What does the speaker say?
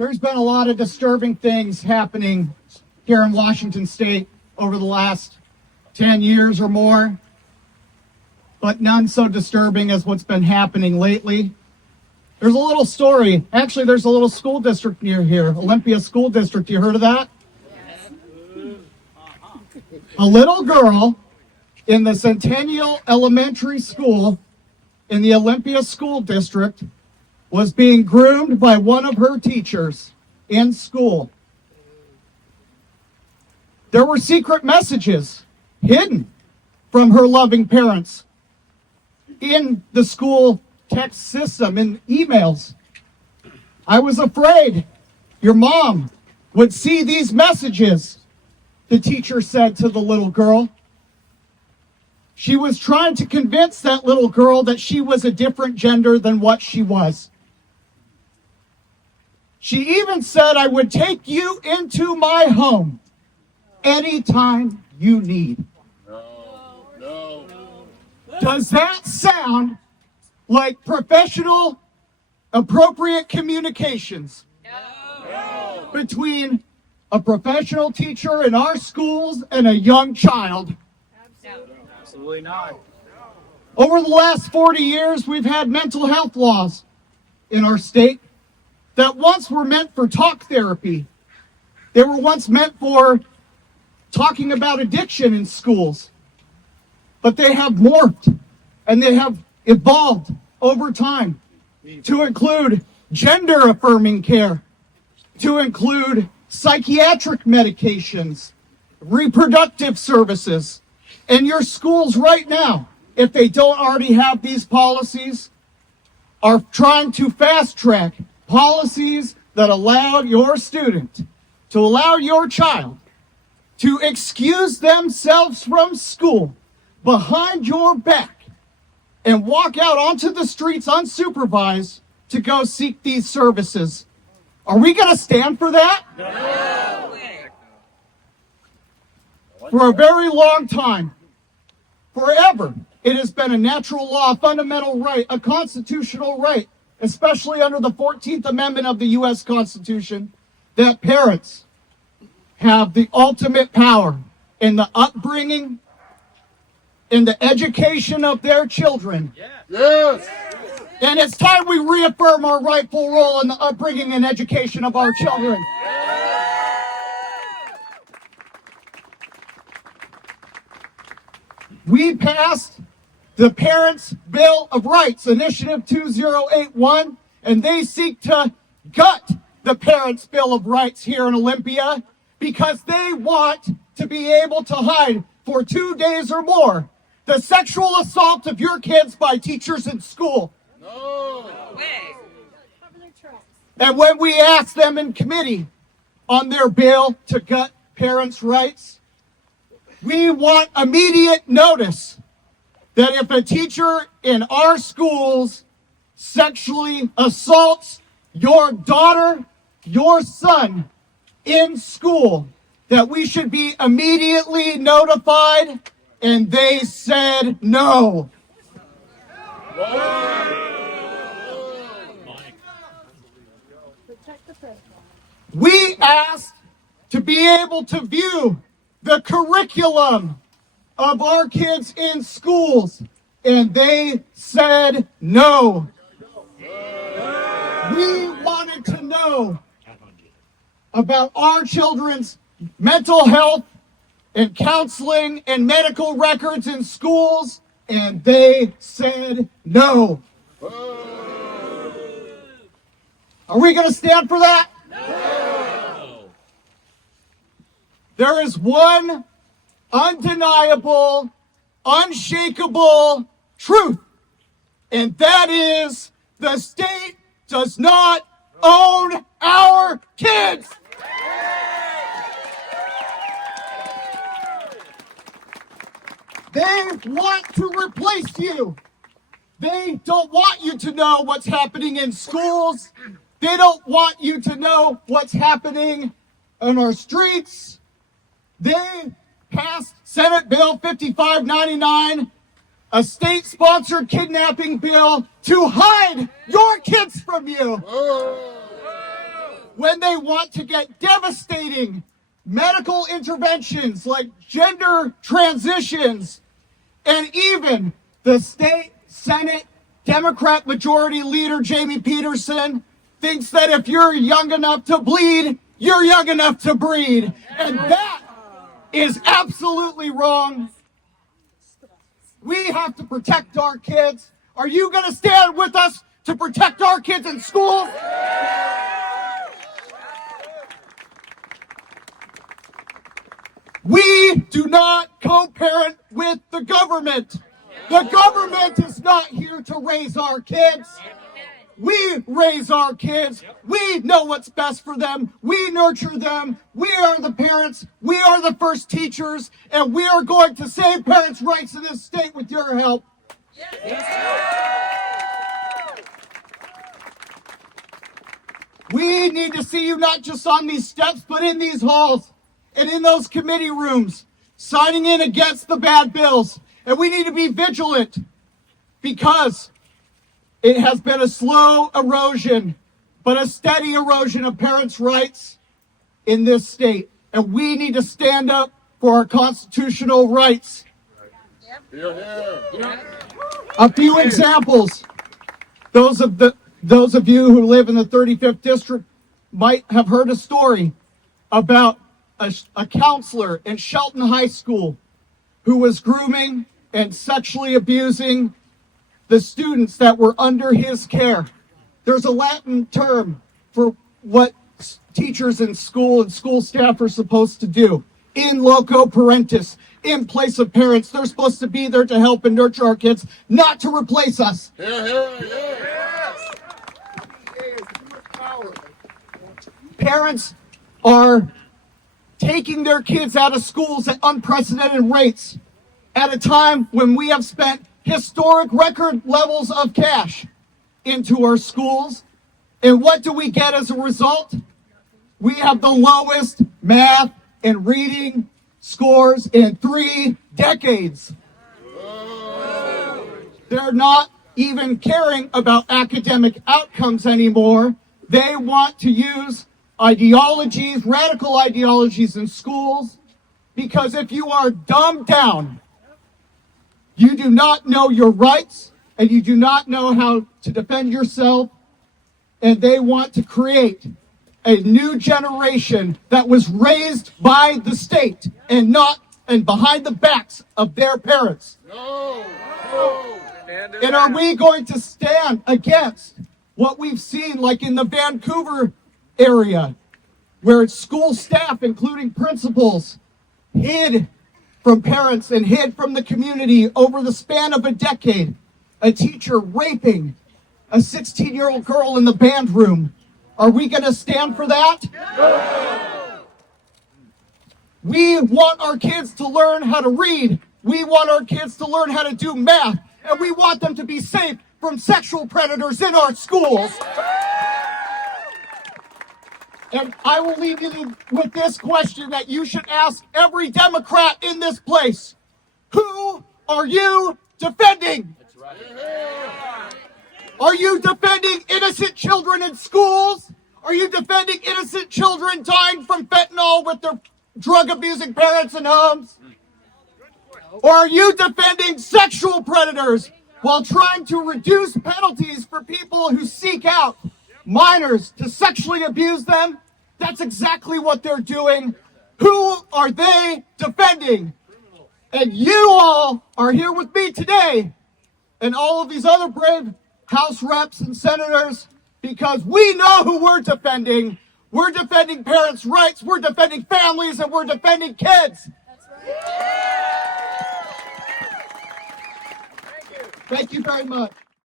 There's been a lot of disturbing things happening here in Washington State over the last 10 years or more, but none so disturbing as what's been happening lately. There's a little story. Actually, there's a little school district near here, Olympia School District. You heard of that? Yes. A little girl in the Centennial Elementary School in the Olympia School District was being groomed by one of her teachers in school. There were secret messages hidden from her loving parents in the school text system, in emails. I was afraid your mom would see these messages, the teacher said to the little girl. She was trying to convince that little girl that she was a different gender than what she was. She even said, "I would take you into my home anytime you need." No. Does that sound like professional, appropriate communications between a professional teacher in our schools and a young child? Absolutely not. Over the last 40 years, we've had mental health laws in our state that once were meant for talk therapy. They were once meant for talking about addiction in schools. But they have morphed and they have evolved over time to include gender-affirming care, to include psychiatric medications, reproductive services. And your schools right now, if they don't already have these policies, are trying to fast-track policies that allow your student, to allow your child to excuse themselves from school behind your back and walk out onto the streets unsupervised to go seek these services. Are we going to stand for that? No. For a very long time, forever, it has been a natural law, a fundamental right, a constitutional right, especially under the 14th Amendment of the U.S. Constitution, that parents have the ultimate power in the upbringing, in the education of their children. Yes. And it's time we reaffirm our rightful role in the upbringing and education of our children. We passed the Parents' Bill of Rights, Initiative 2081, and they seek to gut the Parents' Bill of Rights here in Olympia because they want to be able to hide for 2 days or more the sexual assault of your kids by teachers in school. No. And when we asked them in committee on their bill to gut parents' rights, we want immediate notice that if a teacher in our schools sexually assaults your daughter, your son in school, that we should be immediately notified, and they said no. We asked to be able to view the curriculum of our kids in schools, and they said no. We wanted to know about our children's mental health and counseling and medical records in schools, and they said no. Are we going to stand for that? No. There is one undeniable, unshakable truth, and that is the state does not own our kids. They want to replace you. They don't want you to know what's happening in schools. They don't want you to know what's happening on our streets. They passed Senate Bill 5599, a state-sponsored kidnapping bill to hide your kids from you. when they want to get devastating medical interventions like gender transitions, and even the state Senate Democrat Majority Leader Jamie Pedersen thinks that if you're young enough to bleed, you're young enough to breed. And that is absolutely wrong. We have to protect our kids. Are you going to stand with us to protect our kids in schools? We do not co-parent with the government. The government is not here to raise our kids. We raise our kids. We know what's best for them. We nurture them. We are the parents. We are the first teachers. And we are going to save parents' rights in this state with your help. We need to see you not just on these steps, but in these halls and in those committee rooms, signing in against the bad bills. And we need to be vigilant because it has been a slow erosion, but a steady erosion of parents' rights in this state. And we need to stand up for our constitutional rights. A few examples. Those of you who live in the 35th district might have heard a story about a counselor in Shelton High School who was grooming and sexually abusing the students that were under his care. There's a Latin term for what teachers in school and school staff are supposed to do. In loco parentis, in place of parents. They're supposed to be there to help and nurture our kids, not to replace us. Parents are taking their kids out of schools at unprecedented rates at a time when we have spent historic record levels of cash into our schools. And what do we get as a result? We have the lowest math and reading scores in 3 decades. They're not even caring about academic outcomes anymore. They want to use ideologies, radical ideologies in schools, because if you are dumbed down, you do not know your rights, and you do not know how to defend yourself, and they want to create a new generation that was raised by the state and behind the backs of their parents. No. And are we going to stand against what we've seen, like in the Vancouver area, where school staff, including principals, hid from parents and hid from the community over the span of a decade? A teacher raping a 16-year-old girl in the band room. Are we going to stand for that? No. We want our kids to learn how to read. We want our kids to learn how to do math. And we want them to be safe from sexual predators in our schools. And I will leave you with this question that you should ask every Democrat in this place. Who are you defending? That's right. Are you defending innocent children in schools? Are you defending innocent children dying from fentanyl with their drug-abusing parents in homes? Or are you defending sexual predators while trying to reduce penalties for people who seek out minors to sexually abuse them? That's exactly what they're doing. Who are they defending? And you all are here with me today, and all of these other brave House reps and senators, because we know who we're defending. We're defending parents' rights, we're defending families, and we're defending kids. Thank you very much.